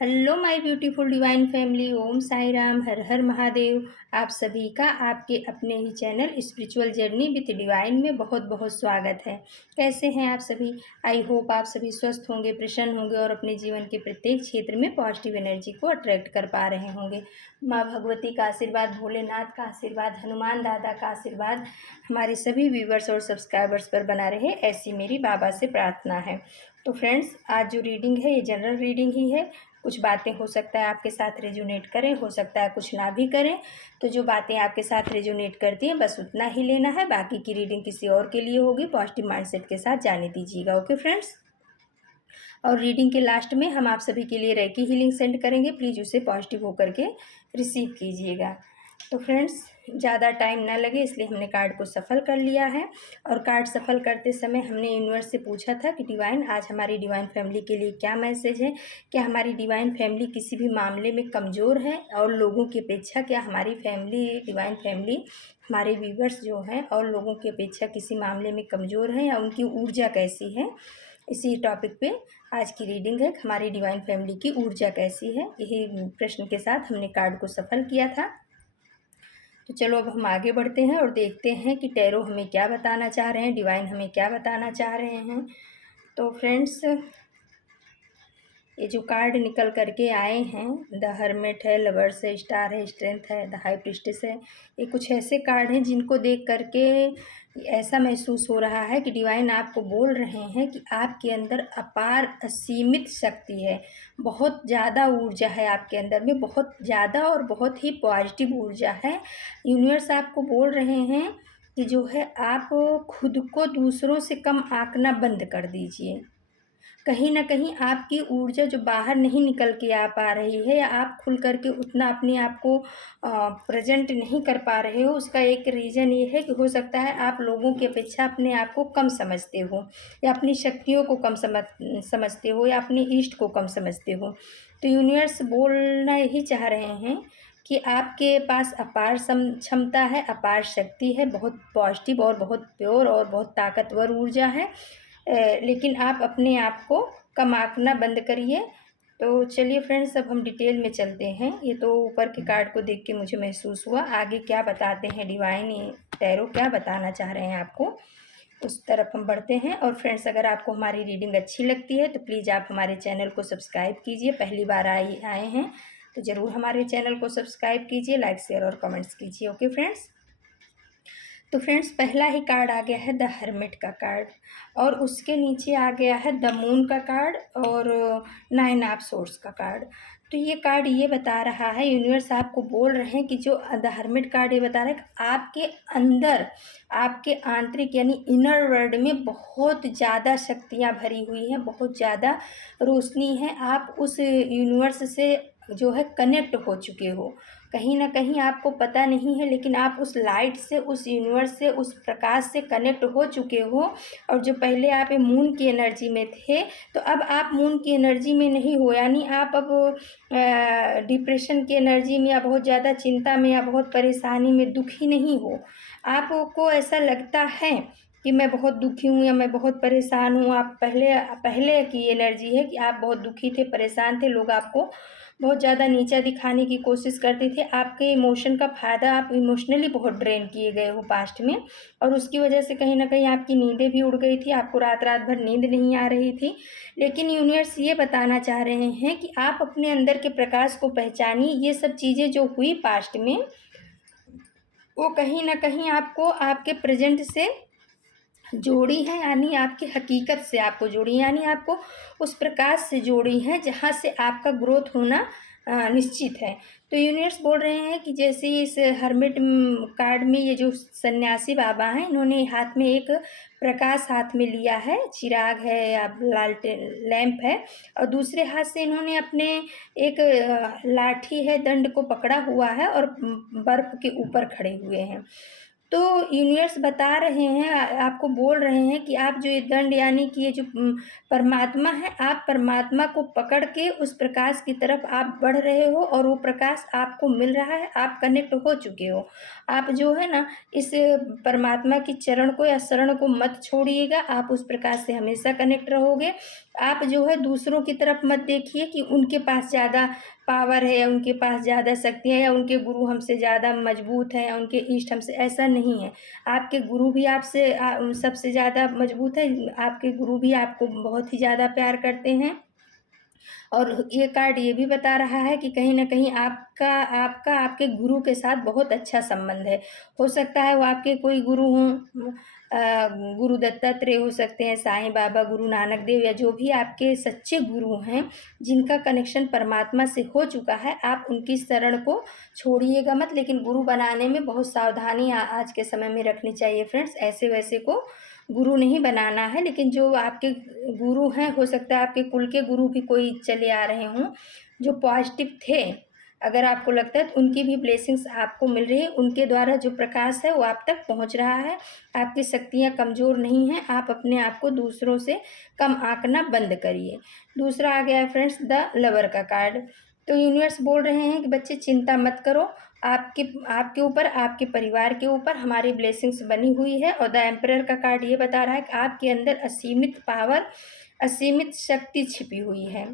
Hello my beautiful divine family. Om Sai Ram, Har Har Mahadev. आप सभी का आपके अपने ही channel spiritual journey with divine में बहुत बहुत स्वागत है। कैसे हैं आप सभी? आई होप आप सभी स्वस्थ होंगे, प्रसन्न होंगे और अपने जीवन के प्रत्येक क्षेत्र में पॉजिटिव एनर्जी को अट्रैक्ट कर पा रहे होंगे। माँ भगवती का आशीर्वाद, भोलेनाथ का आशीर्वाद, हनुमान दादा का आशीर्वाद हमारे सभी व्यूवर्स और सब्सक्राइबर्स पर बना रहे, ऐसी मेरी बाबा से प्रार्थना है। तो फ्रेंड्स, आज जो रीडिंग है ये जनरल रीडिंग ही है। कुछ बातें हो सकता है आपके साथ रेजोनेट करें, हो सकता है कुछ ना भी करें। तो जो बातें आपके साथ रेजोनेट करती हैं बस उतना ही लेना है, बाकी की रीडिंग किसी और के लिए होगी। पॉजिटिव माइंडसेट के साथ जाने दीजिएगा। Okay friends. और रीडिंग के लास्ट में हम आप सभी के लिए रेकी हीलिंग सेंड करेंगे, प्लीज़ उसे पॉजिटिव होकर के रिसीव कीजिएगा। तो फ्रेंड्स, ज़्यादा टाइम ना लगे इसलिए हमने कार्ड को सफल कर लिया है। और कार्ड सफल करते समय हमने यूनिवर्स से पूछा था कि डिवाइन, आज हमारी डिवाइन फैमिली के लिए क्या मैसेज है। क्या हमारी डिवाइन फैमिली किसी भी मामले में कमज़ोर है और लोगों की अपेक्षा? क्या हमारी फैमिली, डिवाइन फैमिली, हमारे व्यूवर्स जो हैं और लोगों की अपेक्षा किसी मामले में कमज़ोर है या उनकी ऊर्जा कैसी है? इसी टॉपिक पे आज की रीडिंग है। हमारी डिवाइन फैमिली की ऊर्जा कैसी है, यही प्रश्न के साथ हमने कार्ड को सफल किया था। तो चलो अब हम आगे बढ़ते हैं और देखते हैं कि टैरो हमें क्या बताना चाह रहे हैं, डिवाइन हमें क्या बताना चाह रहे हैं। तो फ्रेंड्स, ये जो कार्ड निकल करके आए हैं, द हर्मिट है, लवर्स है, स्टार है, स्ट्रेंथ है, द हाई प्रीस्टेस है। ये कुछ ऐसे कार्ड हैं जिनको देख करके ऐसा महसूस हो रहा है कि डिवाइन आपको बोल रहे हैं कि आपके अंदर अपार असीमित शक्ति है। बहुत ज़्यादा ऊर्जा है आपके अंदर में, बहुत ज़्यादा और बहुत ही पॉजिटिव ऊर्जा है। यूनिवर्स आपको बोल रहे हैं कि जो है आप खुद को दूसरों से कम आंकना बंद कर दीजिए। कहीं ना कहीं आपकी ऊर्जा जो बाहर नहीं निकल के आ पा रही है या आप खुल करके उतना अपने आप को प्रेजेंट नहीं कर पा रहे हो, उसका एक रीज़न ये है कि हो सकता है आप लोगों की अपेक्षा अपने आप को कम समझते हो या अपनी शक्तियों को कम समझते हो या अपने ईष्ट को कम समझते हो। तो यूनिवर्स बोलना यही चाह रहे हैं कि आपके पास अपार क्षमता है, अपार शक्ति है, बहुत पॉजिटिव और बहुत प्योर और बहुत ताकतवर ऊर्जा है। लेकिन आप अपने आप को कम आंकना बंद करिए। तो चलिए फ्रेंड्स, अब हम डिटेल में चलते हैं। ये तो ऊपर के कार्ड को देख के मुझे महसूस हुआ, आगे क्या बताते हैं डिवाइन, टैरो क्या बताना चाह रहे हैं आपको, उस तरफ हम बढ़ते हैं। और फ्रेंड्स, अगर आपको हमारी रीडिंग अच्छी लगती है तो प्लीज़ आप हमारे चैनल को सब्सक्राइब कीजिए। पहली बार आए हैं तो ज़रूर हमारे चैनल को सब्सक्राइब कीजिए, लाइक शेयर और कमेंट्स कीजिए। Okay friends. तो फ्रेंड्स, पहला ही कार्ड आ गया है द हर्मिट का कार्ड और उसके नीचे आ गया है द मून का कार्ड और नाइन ऑफ सोर्ड्स का कार्ड। तो ये कार्ड ये बता रहा है, यूनिवर्स आपको बोल रहे हैं कि जो द हर्मिट कार्ड ये बता रहा है कि आपके अंदर, आपके आंतरिक यानी इनर वर्ल्ड में बहुत ज़्यादा शक्तियाँ भरी हुई हैं, बहुत ज़्यादा रोशनी है। आप उस यूनिवर्स से जो है कनेक्ट हो चुके हो। कहीं ना कहीं आपको पता नहीं है, लेकिन आप उस लाइट से, उस यूनिवर्स से, उस प्रकाश से कनेक्ट हो चुके हो। और जो पहले आप मून की एनर्जी में थे, तो अब आप मून की एनर्जी में नहीं हो, यानी आप अब डिप्रेशन की एनर्जी में या बहुत ज़्यादा चिंता में या बहुत परेशानी में दुखी नहीं हो। आपको ऐसा लगता है कि मैं बहुत दुखी हूँ या मैं बहुत परेशान हूँ। आप पहले की एनर्जी है कि आप बहुत दुखी थे, परेशान थे, लोग आपको बहुत ज़्यादा नीचा दिखाने की कोशिश करते थे। आपके इमोशन का फ़ायदा, आप इमोशनली बहुत ड्रेन किए गए हो पास्ट में, और उसकी वजह से कहीं ना कहीं आपकी नींदें भी उड़ गई थी, आपको रात रात भर नींद नहीं आ रही थी। लेकिन यूनिवर्स ये बताना चाह रहे हैं कि आप अपने अंदर के प्रकाश को पहचानिए। ये सब चीज़ें जो हुई पास्ट में, वो कहीं ना कहीं आपको आपके प्रेजेंट से जोड़ी है, यानी आपकी हकीकत से आपको जोड़ी, यानी आपको उस प्रकाश से जोड़ी है जहाँ से आपका ग्रोथ होना निश्चित है। तो यूनिवर्स बोल रहे हैं कि जैसे इस हर्मिट कार्ड में ये जो सन्यासी बाबा हैं, इन्होंने हाथ में एक प्रकाश हाथ में लिया है, चिराग है या लालटेन लैंप है, और दूसरे हाथ से इन्होंने अपने एक लाठी है, दंड को पकड़ा हुआ है और बर्फ के ऊपर खड़े हुए हैं। तो यूनिवर्स बता रहे हैं, आपको बोल रहे हैं कि आप जो ये दंड, यानी कि ये जो परमात्मा है, आप परमात्मा को पकड़ के उस प्रकाश की तरफ आप बढ़ रहे हो और वो प्रकाश आपको मिल रहा है, आप कनेक्ट हो चुके हो। आप जो है ना, इस परमात्मा की चरण को या शरण को मत छोड़िएगा, आप उस प्रकाश से हमेशा कनेक्ट रहोगे। आप जो है दूसरों की तरफ मत देखिए कि उनके पास ज़्यादा पावर है या उनके पास ज़्यादा शक्ति है या उनके गुरु हमसे ज़्यादा मजबूत हैं या उनके इष्ट हमसे, ऐसा नहीं है। आपके गुरु भी आपसे सबसे ज़्यादा मजबूत है, आपके गुरु भी आपको बहुत ही ज़्यादा प्यार करते हैं। और ये कार्ड ये भी बता रहा है कि कहीं न कहीं आपका आपका आपके गुरु के साथ बहुत अच्छा संबंध है। हो सकता है वो आपके कोई गुरु हों, गुरु दत्तात्रेय हो सकते हैं, साईं बाबा, गुरु नानक देव या जो भी आपके सच्चे गुरु हैं, जिनका कनेक्शन परमात्मा से हो चुका है, आप उनकी शरण को छोड़िएगा मत। लेकिन गुरु बनाने में बहुत सावधानी आज के समय में रखनी चाहिए फ्रेंड्स। ऐसे-वैसे को गुरु नहीं बनाना है, लेकिन जो आपके गुरु हैं, हो सकता है आपके कुल के गुरु भी कोई चले आ रहे हों, जो पॉज़िटिव थे। अगर आपको लगता है तो उनकी भी ब्लेसिंग्स आपको मिल रही है, उनके द्वारा जो प्रकाश है वो आप तक पहुँच रहा है। आपकी शक्तियाँ कमज़ोर नहीं हैं, आप अपने आप को दूसरों से कम आँकना बंद करिए। दूसरा आ गया है फ्रेंड्स द लवर का कार्ड। तो यूनिवर्स बोल रहे हैं कि बच्चे चिंता मत करो, आपके आपके ऊपर, आपके परिवार के ऊपर हमारी ब्लेसिंग्स बनी हुई है। और द एम्परर का कार्ड ये बता रहा है कि आपके अंदर असीमित पावर, असीमित शक्ति छिपी हुई है।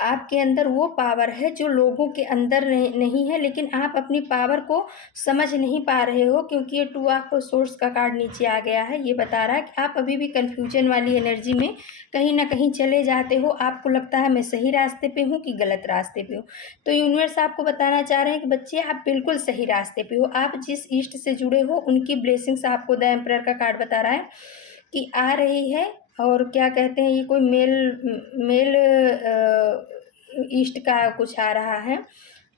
आपके अंदर वो पावर है जो लोगों के अंदर नहीं है, लेकिन आप अपनी पावर को समझ नहीं पा रहे हो, क्योंकि ये टू ऑफ सोर्स का कार्ड नीचे आ गया है। ये बता रहा है कि आप अभी भी कन्फ्यूजन वाली एनर्जी में कहीं ना कहीं चले जाते हो। आपको लगता है मैं सही रास्ते पे हूँ कि गलत रास्ते पे हूँ। तो यूनिवर्स आपको बताना चाह रहे हैं कि बच्चे आप बिल्कुल सही रास्ते पे हो। आप जिस ईस्ट से जुड़े हो उनकी ब्लेसिंग्स आपको द एम्परर का कार्ड बता रहा है कि आ रही है। और क्या कहते हैं, ये कोई मेल मेल ईस्ट का कुछ आ रहा है।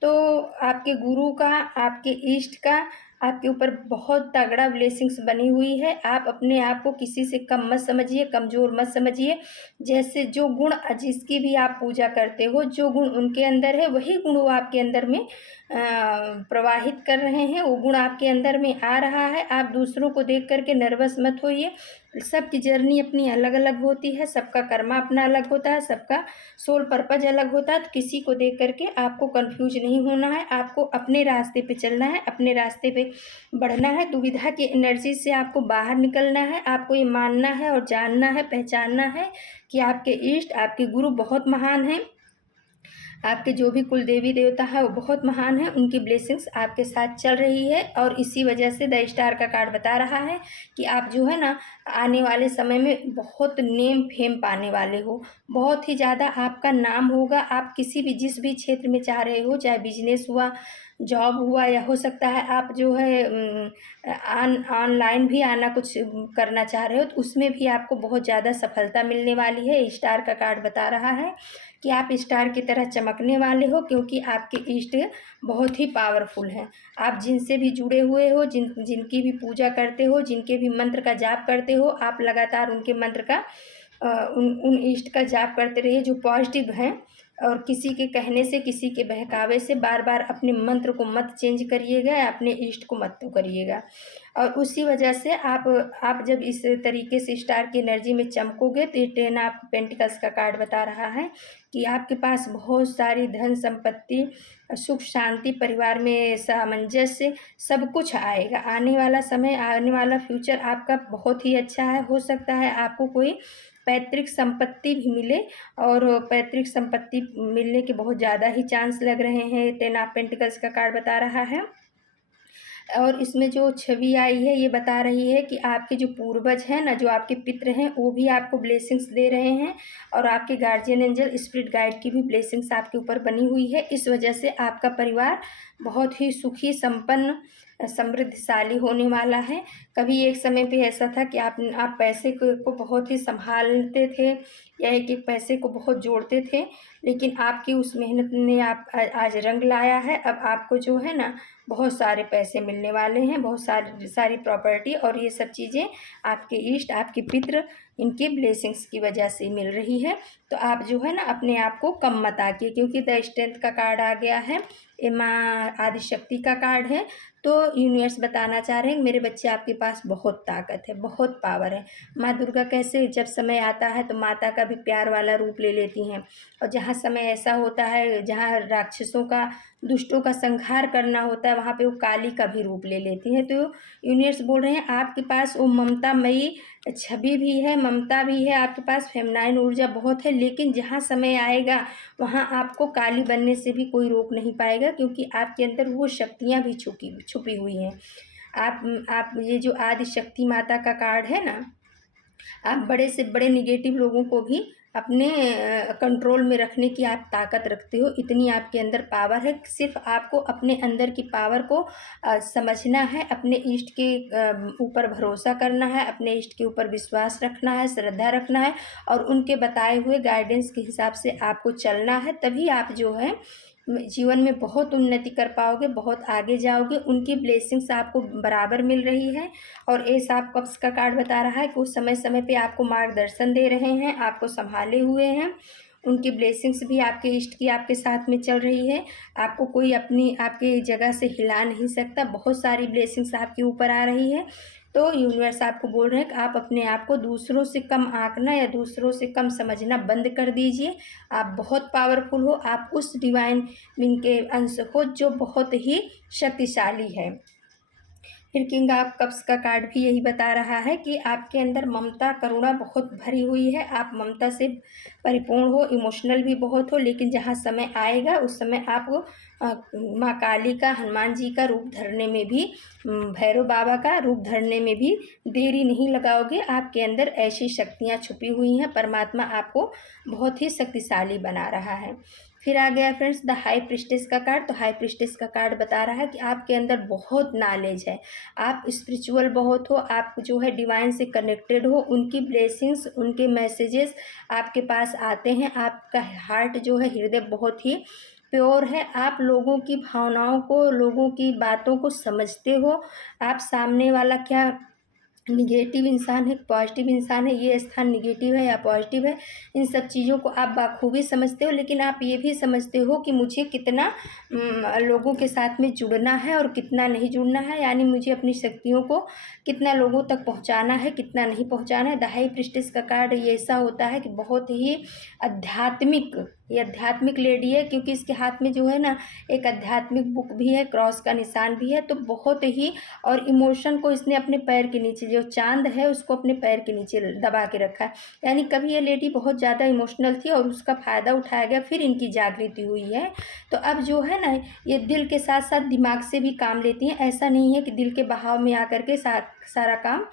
तो आपके गुरु का, आपके ईस्ट का आपके ऊपर बहुत तगड़ा ब्लेसिंग्स बनी हुई है। आप अपने आप को किसी से कम मत समझिए, कमज़ोर मत समझिए। जैसे जो गुण जिसकी भी आप पूजा करते हो, जो गुण उनके अंदर है वही गुण वो आपके अंदर में प्रवाहित कर रहे हैं, वो गुण आपके अंदर में आ रहा है। आप दूसरों को देख कर के नर्वस मत होइए। सबकी जर्नी अपनी अलग अलग होती है, सबका कर्मा अपना अलग होता है, सबका सोल पर्पज अलग होता है। तो किसी को देख करके आपको कंफ्यूज नहीं होना है, आपको अपने रास्ते पे चलना है, अपने रास्ते पे बढ़ना है। दुविधा की एनर्जी से आपको बाहर निकलना है। आपको ये मानना है और जानना है, पहचानना है कि आपके इष्ट, आपके गुरु बहुत महान हैं। आपके जो भी कुल देवी देवता है वो बहुत महान है, उनकी ब्लेसिंग्स आपके साथ चल रही है। और इसी वजह से द स्टार का कार्ड बता रहा है कि आप जो है ना आने वाले समय में बहुत नेम फेम पाने वाले हो, बहुत ही ज़्यादा आपका नाम होगा। आप किसी भी जिस भी क्षेत्र में चाह रहे हो, चाहे बिजनेस हुआ, जॉब हुआ, या हो सकता है आप जो है ऑनलाइन भी आना कुछ करना चाह रहे हो, तो उसमें भी आपको बहुत ज़्यादा सफलता मिलने वाली है। स्टार का कार्ड बता रहा है कि आप स्टार की तरह चमकने वाले हो, क्योंकि आपके इष्ट बहुत ही पावरफुल हैं। आप जिनसे भी जुड़े हुए हो, जिनकी भी पूजा करते हो, जिनके भी मंत्र का जाप करते हो, आप लगातार उनके मंत्र का उन इष्ट का जाप करते रहिए जो पॉजिटिव हैं। और किसी के कहने से, किसी के बहकावे से बार बार अपने मंत्र को मत चेंज करिएगा, अपने इष्ट को मत करिएगा। और उसी वजह से आप जब इस तरीके से स्टार की एनर्जी में चमकोगे, तो ये 10 ऑफ पेंटिकल्स का कार्ड बता रहा है कि आपके पास बहुत सारी धन संपत्ति, सुख शांति, परिवार में सामंजस्य, सब कुछ आएगा। आने वाला समय, आने वाला फ्यूचर आपका बहुत ही अच्छा है। हो सकता है आपको कोई पैतृक संपत्ति भी मिले, और पैतृक संपत्ति मिलने के बहुत ज़्यादा ही चांस लग रहे हैं। 10 ऑफ पेंटिकल्स का कार्ड बता रहा है। और इसमें जो छवि आई है ये बता रही है कि आपके जो पूर्वज हैं ना, जो आपके पितृ हैं, वो भी आपको ब्लेसिंग्स दे रहे हैं। और आपके गार्जियन एंजल, स्पिरिट गाइड की भी ब्लेसिंग्स आपके ऊपर बनी हुई है। इस वजह से आपका परिवार बहुत ही सुखी, संपन्न, समृद्धशाली होने वाला है। कभी एक समय पे ऐसा था कि आप पैसे को बहुत ही संभालते थे, या एक एक पैसे को बहुत जोड़ते थे, लेकिन आपकी उस मेहनत ने आप आज रंग लाया है। अब आपको जो है ना बहुत सारे पैसे मिलने वाले हैं, बहुत सारी प्रॉपर्टी, और ये सब चीज़ें आपके इष्ट, आपके पितृ, इनके ब्लेसिंग्स की वजह से मिल रही है। तो आप जो है ना अपने आप को कम मत आकिए, क्योंकि द स्ट्रेंथ का कार्ड आ गया है, ये माँ आदिशक्ति का कार्ड है। तो यूनिवर्स बताना चाह रहे हैं मेरे बच्चे, आपके पास बहुत ताकत है, बहुत पावर है। माँ दुर्गा कैसे जब समय आता है तो माता का कभी प्यार वाला रूप ले लेती हैं। और जहाँ समय ऐसा होता है जहाँ राक्षसों का, दुष्टों का संहार करना होता है, वहाँ पे वो काली का भी रूप ले लेती हैं। तो यूनिवर्स बोल रहे हैं आपके पास वो ममतामयी छवि भी है, ममता भी है, आपके पास फेमिनाइन ऊर्जा बहुत है, लेकिन जहाँ समय आएगा वहाँ आपको काली बनने से भी कोई रोक नहीं पाएगा, क्योंकि आपके अंदर वो शक्तियाँ भी छुपी हुई हैं। आप ये जो आदि शक्ति माता का कार्ड है ना, आप बड़े से बड़े निगेटिव लोगों को भी अपने कंट्रोल में रखने की आप ताकत रखते हो, इतनी आपके अंदर पावर है। सिर्फ आपको अपने अंदर की पावर को समझना है, अपने इष्ट के ऊपर भरोसा करना है, अपने इष्ट के ऊपर विश्वास रखना है, श्रद्धा रखना है, और उनके बताए हुए गाइडेंस के हिसाब से आपको चलना है। तभी आप जो है जीवन में बहुत उन्नति कर पाओगे, बहुत आगे जाओगे। उनकी ब्लेसिंग्स आपको बराबर मिल रही है। और एस ऑफ कप्स का कार्ड बता रहा है कि वो समय समय पे आपको मार्गदर्शन दे रहे हैं, आपको संभाले हुए हैं। उनकी ब्लेसिंग्स भी आपके इष्ट की आपके साथ में चल रही है। आपको कोई अपनी आपकी जगह से हिला नहीं सकता। बहुत सारी ब्लेसिंग्स आपके ऊपर आ रही है। तो यूनिवर्स आपको बोल रहे हैं कि आप अपने आप को दूसरों से कम आंकना या दूसरों से कम समझना बंद कर दीजिए। आप बहुत पावरफुल हो, आप उस डिवाइन बीइंग के अंश हो जो बहुत ही शक्तिशाली है। फिर किंग ऑफ कप्स का कार्ड भी यही बता रहा है कि आपके अंदर ममता करुणा बहुत भरी हुई है, आप ममता से परिपूर्ण हो, इमोशनल भी बहुत हो, लेकिन जहाँ समय आएगा उस समय आप माँ काली का, हनुमान जी का रूप धरने में भी, भैरव बाबा का रूप धरने में भी देरी नहीं लगाओगे। आपके अंदर ऐसी शक्तियाँ छुपी हुई हैं, परमात्मा आपको बहुत ही शक्तिशाली बना रहा है। फिर आ गया फ्रेंड्स द हाई प्रिस्टेस का कार्ड। तो हाई प्रिस्टेस का कार्ड बता रहा है कि आपके अंदर बहुत नॉलेज है, आप स्पिरिचुअल बहुत हो, आप जो है डिवाइन से कनेक्टेड हो, उनकी ब्लेसिंग्स, उनके मैसेजेस आपके पास आते हैं। आपका हार्ट जो है, हृदय बहुत ही प्योर है, आप लोगों की भावनाओं को, लोगों की बातों को समझते हो। आप सामने वाला क्या निगेटिव इंसान है, पॉजिटिव इंसान है, ये स्थान निगेटिव है या पॉजिटिव है, इन सब चीज़ों को आप बाखूबी समझते हो। लेकिन आप ये भी समझते हो कि मुझे कितना लोगों के साथ में जुड़ना है और कितना नहीं जुड़ना है, यानी मुझे अपनी शक्तियों को कितना लोगों तक पहुंचाना है, कितना नहीं पहुंचाना है। द हाई प्रिस्टेस का कार्ड ये ऐसा होता है कि बहुत ही आध्यात्मिक, ये आध्यात्मिक लेडी है, क्योंकि इसके हाथ में जो है ना एक आध्यात्मिक बुक भी है, क्रॉस का निशान भी है। तो बहुत ही, और इमोशन को इसने अपने पैर के नीचे, जो चांद है उसको अपने पैर के नीचे दबा के रखा है। यानी कभी ये लेडी बहुत ज़्यादा इमोशनल थी और उसका फ़ायदा उठाया गया, फिर इनकी जागृति हुई है। तो अब जो है ना ये दिल के साथ साथ दिमाग से भी काम लेती हैं। ऐसा नहीं है कि दिल के बहाव में आकर के सारा काम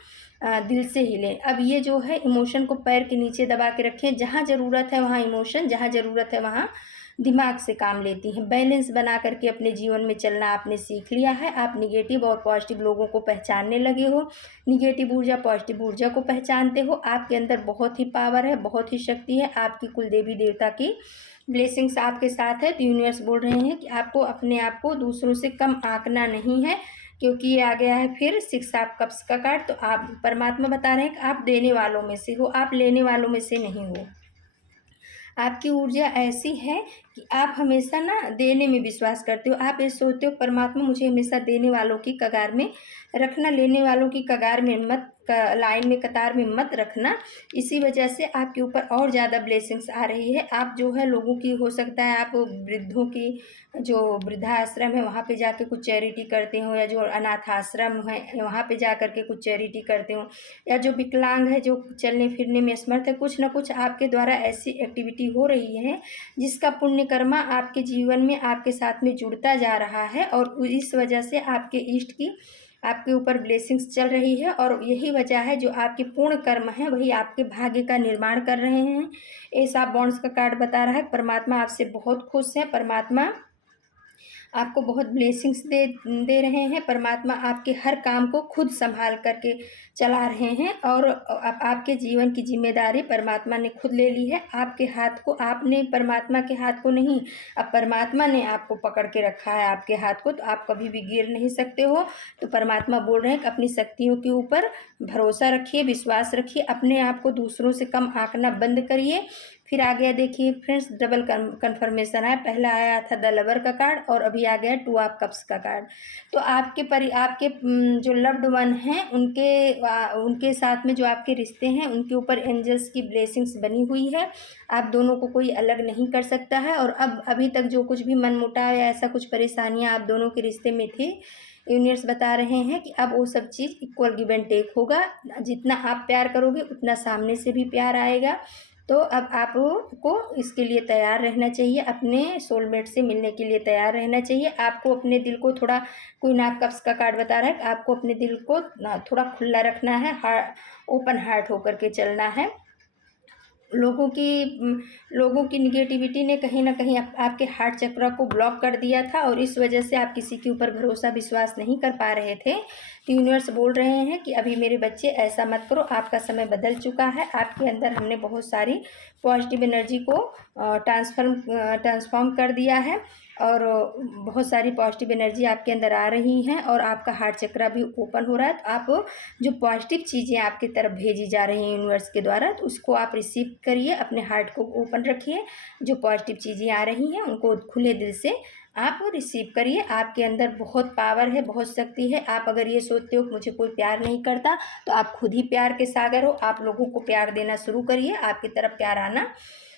दिल से ही लें। अब ये जो है इमोशन को पैर के नीचे दबा के रखें, जहाँ ज़रूरत है वहाँ इमोशन, जहाँ ज़रूरत है वहाँ दिमाग से काम लेती हैं। बैलेंस बना करके अपने जीवन में चलना आपने सीख लिया है। आप निगेटिव और पॉजिटिव लोगों को पहचानने लगे हो, निगेटिव ऊर्जा पॉजिटिव ऊर्जा को पहचानते हो। आपके अंदर बहुत ही पावर है, बहुत ही शक्ति है, आपकी कुल देवी देवता की ब्लेसिंग्स आपके साथ है। तो यूनिवर्स बोल रहे हैं कि आपको अपने आप को दूसरों से कम आंकना नहीं है, क्योंकि ये आ गया है फिर 6 ऑफ कप्स का कार्ड। तो आप, परमात्मा बता रहे हैं कि आप देने वालों में से हो, आप लेने वालों में से नहीं हो। आपकी ऊर्जा ऐसी है कि आप हमेशा ना देने में विश्वास करते हो। आप ये सोचते हो परमात्मा मुझे हमेशा देने वालों की कगार में रखना, लेने वालों की कगार में मत, लाइन में, कतार में मत रखना। इसी वजह से आपके ऊपर और ज़्यादा ब्लेसिंग्स आ रही है। आप जो है लोगों की, हो सकता है आप वृद्धों की, जो वृद्धाश्रम है वहाँ पे जाके कुछ चैरिटी करते हो, या जो अनाथ आश्रम है वहाँ पे जा कर के कुछ चैरिटी करते हो, या जो विकलांग है, जो चलने फिरने में असमर्थ है, कुछ ना कुछ आपके द्वारा ऐसी एक्टिविटी हो रही है जिसका पुण्य कर्मा आपके जीवन में आपके साथ में जुड़ता जा रहा है। और इस वजह से आपके इष्ट की आपके ऊपर ब्लेसिंग्स चल रही है, और यही वजह है जो आपके पूर्ण कर्म है वही आपके भाग्य का निर्माण कर रहे हैं। एस ऑफ बॉन्ड्स का कार्ड बता रहा है परमात्मा आपसे बहुत खुश है, परमात्मा आपको बहुत ब्लेसिंग्स दे रहे हैं। परमात्मा आपके हर काम को खुद संभाल करके चला रहे हैं, और अब आपके जीवन की जिम्मेदारी परमात्मा ने खुद ले ली है। आपके हाथ को, आपने परमात्मा के हाथ को नहीं, अब परमात्मा ने आपको पकड़ के रखा है आपके हाथ को, तो आप कभी भी गिर नहीं सकते हो। तो परमात्मा बोल रहे हैं कि अपनी शक्तियों के ऊपर भरोसा रखिए, विश्वास रखिए, अपने आप को दूसरों से कम आंकना बंद करिए। फिर आ गया देखिए फ्रेंड्स डबल कन्फर्मेशन है, पहला आया था द लवर का कार्ड और अभी आ गया टू ऑफ कप्स का कार्ड। तो आपके जो लव्ड वन हैं उनके साथ में जो आपके रिश्ते हैं उनके ऊपर एंजल्स की ब्लेसिंग्स बनी हुई है। आप दोनों को कोई अलग नहीं कर सकता है। और अब अभी तक जो कुछ भी मनमुटाव या ऐसा कुछ परेशानियां आप दोनों के रिश्ते में थी, यूनिवर्स बता रहे हैं कि अब वो सब चीज़ इक्वल गिव एंड टेक होगा। जितना आप प्यार करोगे उतना सामने से भी प्यार आएगा। तो अब आपको इसके लिए तैयार रहना चाहिए, अपने सोलमेट से मिलने के लिए तैयार रहना चाहिए। आपको अपने दिल को थोड़ा, क्वीन ऑफ कप्स का कार्ड बता रहा है कि आपको अपने दिल को थोड़ा खुला रखना है, ओपन हार्ट होकर के चलना है। लोगों की निगेटिविटी ने कहीं ना कहीं आपके हार्ट चक्र को ब्लॉक कर दिया था और इस वजह से आप किसी के ऊपर भरोसा विश्वास नहीं कर पा रहे थे। तो यूनिवर्स बोल रहे हैं कि अभी मेरे बच्चे ऐसा मत करो, आपका समय बदल चुका है। आपके अंदर हमने बहुत सारी पॉजिटिव एनर्जी को ट्रांसफॉर्म कर दिया है और बहुत सारी पॉजिटिव एनर्जी आपके अंदर आ रही हैं और आपका हार्ट चक्र भी ओपन हो रहा है। तो आप जो पॉजिटिव चीज़ें आपकी तरफ भेजी जा रही हैं यूनिवर्स के द्वारा, तो उसको आप रिसीव करिए, अपने हार्ट को ओपन रखिए। जो पॉजिटिव चीज़ें आ रही हैं उनको खुले दिल से आप रिसीव करिए। आपके अंदर बहुत पावर है, बहुत शक्ति है। आप अगर ये सोचते हो कि मुझे कोई प्यार नहीं करता, तो आप खुद ही प्यार के सागर हो। आप लोगों को प्यार देना शुरू करिए, आपकी तरफ प्यार आना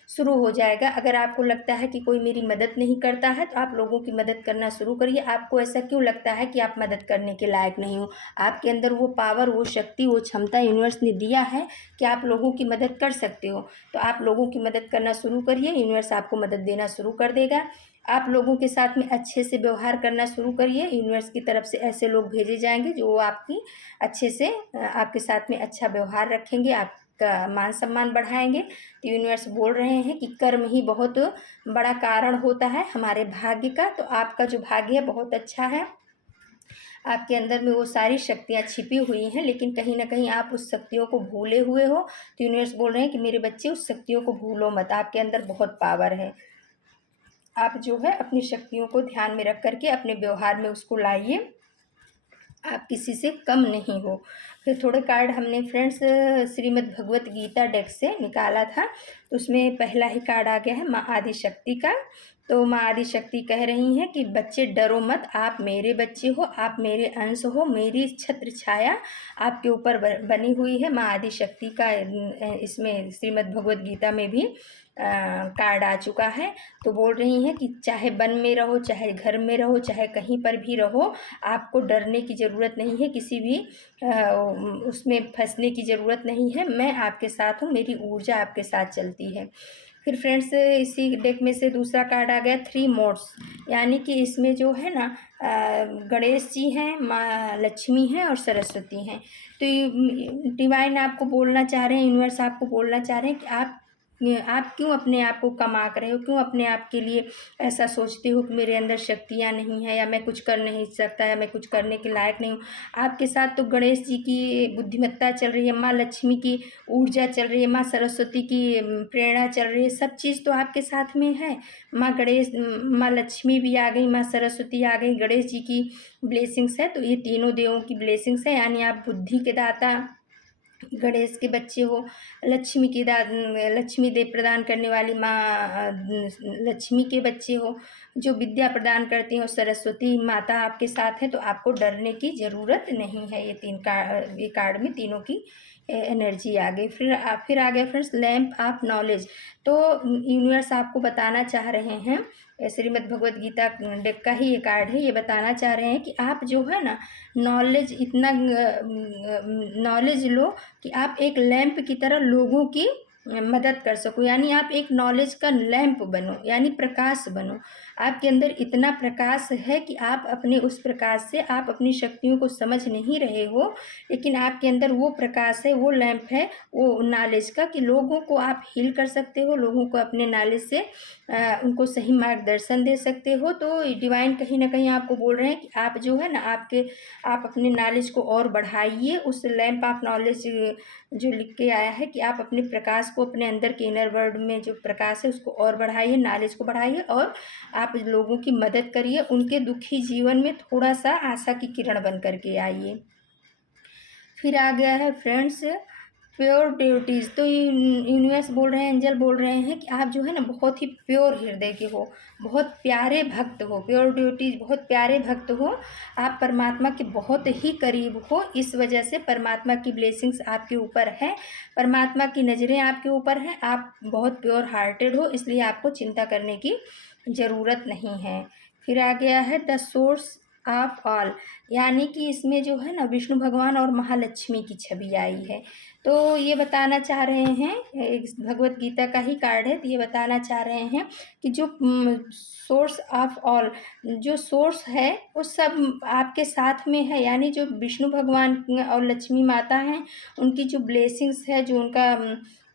शुरू हो जाएगा। अगर आपको लगता है कि कोई मेरी मदद नहीं करता है, तो आप लोगों की मदद करना शुरू करिए। आपको ऐसा क्यों लगता है कि आप मदद करने के लायक नहीं हो? आपके अंदर वो पावर, वो शक्ति, वो क्षमता यूनिवर्स ने दिया है कि आप लोगों की मदद कर सकते हो। तो आप लोगों की मदद करना शुरू करिए, यूनिवर्स आपको मदद देना शुरू कर देगा। आप लोगों के साथ में अच्छे से व्यवहार करना शुरू करिए। यूनिवर्स की तरफ से ऐसे लोग भेजे जाएंगे जो आपकी अच्छे से आपके साथ में अच्छा व्यवहार रखेंगे, आपका मान सम्मान बढ़ाएंगे। तो यूनिवर्स बोल रहे हैं कि कर्म ही बहुत बड़ा कारण होता है हमारे भाग्य का। तो आपका जो भाग्य है बहुत अच्छा है, आपके अंदर में वो सारी शक्तियाँ छिपी हुई हैं, लेकिन कहीं ना कहीं आप उस शक्तियों को भूले हुए हो। तो यूनिवर्स बोल रहे हैं कि मेरे बच्चे उस शक्तियों को भूलो मत, आपके अंदर बहुत पावर है। आप जो है अपनी शक्तियों को ध्यान में रख करके अपने व्यवहार में उसको लाइए। आप किसी से कम नहीं हो। फिर थोड़े कार्ड हमने फ्रेंड्स श्रीमद् भगवत गीता डेक से निकाला था, तो उसमें पहला ही कार्ड आ गया है माँ आदि शक्ति का। तो माँ आदि शक्ति कह रही हैं कि बच्चे डरो मत, आप मेरे बच्चे हो, आप मेरे अंश हो, मेरी छत्र छाया आपके ऊपर बनी हुई है। माँ आदि शक्ति का इसमें श्रीमद् भगवत गीता में भी कार्ड आ चुका है। तो बोल रही हैं कि चाहे वन में रहो, चाहे घर में रहो, चाहे कहीं पर भी रहो, आपको डरने की ज़रूरत नहीं है, किसी भी उसमें फंसने की ज़रूरत नहीं है। मैं आपके साथ हूँ, मेरी ऊर्जा आपके साथ चलती है। फिर फ्रेंड्स इसी डेक में से दूसरा कार्ड आ गया थ्री मोड्स, यानी कि इसमें जो है ना गणेश जी हैं, माँ लक्ष्मी हैं और सरस्वती हैं। तो डिवाइन आपको बोलना चाह रहे हैं, यूनिवर्स आपको बोलना चाह रहे हैं कि आप क्यों अपने आप को कम आंक रहे हो, क्यों अपने आप के लिए ऐसा सोचते हो कि मेरे अंदर शक्तियाँ नहीं है, या मैं कुछ कर नहीं सकता, या मैं कुछ करने के लायक नहीं हूँ। आपके साथ तो गणेश जी की बुद्धिमत्ता चल रही है, माँ लक्ष्मी की ऊर्जा चल रही है, माँ सरस्वती की प्रेरणा चल रही है, सब चीज़ तो आपके साथ में है। माँ लक्ष्मी भी आ गई, माँ सरस्वती आ गई, गणेश जी की ब्लेसिंग्स है। तो ये तीनों देवों की ब्लेसिंग्स है, यानी आप बुद्धि के दाता गणेश के बच्चे हो। लक्ष्मी देव प्रदान करने वाली माँ लक्ष्मी के बच्चे हो, जो विद्या प्रदान करती हो सरस्वती माता आपके साथ है। तो आपको डरने की ज़रूरत नहीं है। ये कार्ड में तीनों की एनर्जी आ गई। फिर आ गया फ्रेंड्स लैम्प ऑफ नॉलेज। तो यूनिवर्स आपको बताना चाह रहे हैं, श्रीमद् भगवत गीता डेक का ही ये कार्ड है, ये बताना चाह रहे हैं कि आप जो है ना नॉलेज लो कि आप एक लैंप की तरह लोगों की मदद कर सको, यानी आप एक नॉलेज का लैंप बनो, यानी प्रकाश बनो। आपके अंदर इतना प्रकाश है कि आप अपने उस प्रकाश से आप अपनी शक्तियों को समझ नहीं रहे हो, लेकिन आपके अंदर वो प्रकाश है, वो लैंप है, वो नॉलेज का, कि लोगों को आप हील कर सकते हो, लोगों को अपने नॉलेज से उनको सही मार्गदर्शन दे सकते हो। तो डिवाइन कहीं ना कहीं आपको बोल रहे हैं कि आप जो है ना आप अपने नॉलेज को और बढ़ाइए। उस लैंप ऑफ नॉलेज जो लिख के आया है कि आप अपने प्रकाश को, अपने अंदर के इनर वर्ल्ड में जो प्रकाश है उसको और बढ़ाइए, नॉलेज को बढ़ाइए और आप लोगों की मदद करिए, उनके दुखी जीवन में थोड़ा सा आशा की किरण बन करके आइए। फिर आ गया है फ्रेंड्स प्योर ड्यूटीज़, तो यूनिवर्स बोल रहे हैं, एंजल बोल रहे हैं कि आप जो है ना बहुत ही प्योर हृदय के हो, बहुत प्यारे भक्त हो, प्योर ड्यूटीज बहुत प्यारे भक्त हो। आप परमात्मा के बहुत ही करीब हो, इस वजह से परमात्मा की ब्लेसिंग्स आपके ऊपर है, परमात्मा की नज़रें आपके ऊपर हैं, आप बहुत प्योर हार्टेड हो, इसलिए आपको चिंता करने की ज़रूरत नहीं है। फिर आ गया है द सोर्स ऑफ ऑल, यानी कि इसमें जो है ना विष्णु भगवान और महालक्ष्मी की छवि आई है। तो ये बताना चाह रहे हैं, एक भगवत गीता का ही कार्ड है, तो ये बताना चाह रहे हैं कि जो सोर्स ऑफ ऑल, जो सोर्स है वो सब आपके साथ में है, यानी जो विष्णु भगवान और लक्ष्मी माता हैं, उनकी जो ब्लेसिंग्स है, जो उनका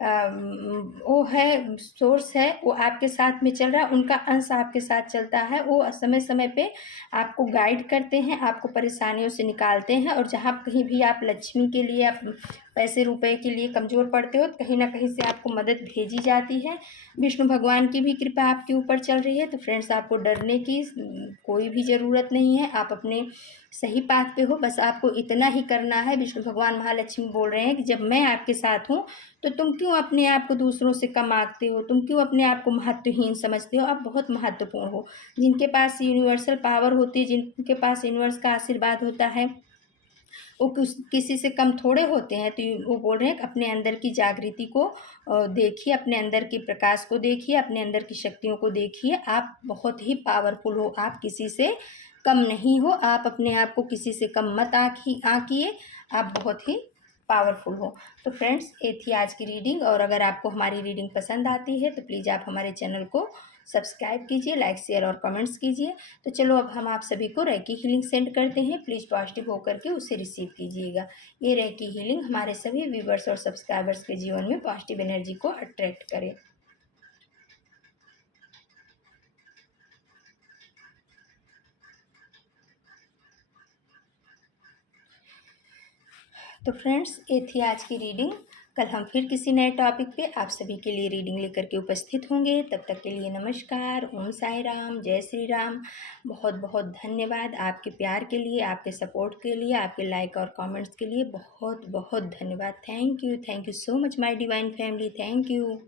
वो है सोर्स है, वो आपके साथ में चल रहा है, उनका अंश आपके साथ चलता है, वो समय समय पे आपको गाइड करते हैं, आपको परेशानियों से निकालते हैं। और जहाँ कहीं भी आप लक्ष्मी के लिए, आप पैसे रुपए के लिए कमज़ोर पड़ते हो, तो कहीं ना कहीं से आपको मदद भेजी जाती है। विष्णु भगवान की भी कृपा आपके ऊपर चल रही है। तो फ्रेंड्स, आपको डरने की कोई भी ज़रूरत नहीं है, आप अपने सही पाथ पे हो, बस आपको इतना ही करना है। विष्णु भगवान महालक्ष्मी बोल रहे हैं कि जब मैं आपके साथ हूँ तो तुम क्यों अपने आप को दूसरों से कम आंकते हो, तुम क्यों अपने आप को महत्वहीन समझते हो, आप बहुत महत्वपूर्ण हो। जिनके पास यूनिवर्सल पावर होती है, जिनके पास यूनिवर्स का आशीर्वाद होता है, वो किसी से कम थोड़े होते हैं। तो वो बोल रहे हैं कि अपने अंदर की जागृति को देखिए, अपने अंदर की प्रकाश को देखिए, अपने अंदर की शक्तियों को देखिए। आप बहुत ही पावरफुल हो, आप किसी से कम नहीं हो, आप अपने आप को किसी से कम मत आंकिए, आप बहुत ही पावरफुल हो। तो फ्रेंड्स, ये थी आज की रीडिंग, और अगर आपको हमारी रीडिंग पसंद आती है तो प्लीज़ आप हमारे चैनल को सब्सक्राइब कीजिए, लाइक शेयर और कमेंट्स कीजिए। तो चलो, अब हम आप सभी को रेकी हीलिंग सेंड करते हैं, प्लीज़ पॉजिटिव होकर के उसे रिसीव कीजिएगा। ये रेकी हीलिंग हमारे सभी व्यूवर्स और सब्सक्राइबर्स के जीवन में पॉजिटिव एनर्जी को अट्रैक्ट करे। तो फ्रेंड्स, ये थी आज की रीडिंग। कल हम फिर किसी नए टॉपिक पे आप सभी के लिए रीडिंग लेकर के उपस्थित होंगे। तब तक के लिए नमस्कार, ओम साई राम, जय श्री राम। बहुत बहुत धन्यवाद आपके प्यार के लिए, आपके सपोर्ट के लिए, आपके लाइक और कमेंट्स के लिए बहुत बहुत धन्यवाद। Thank you so much my divine family, thank you.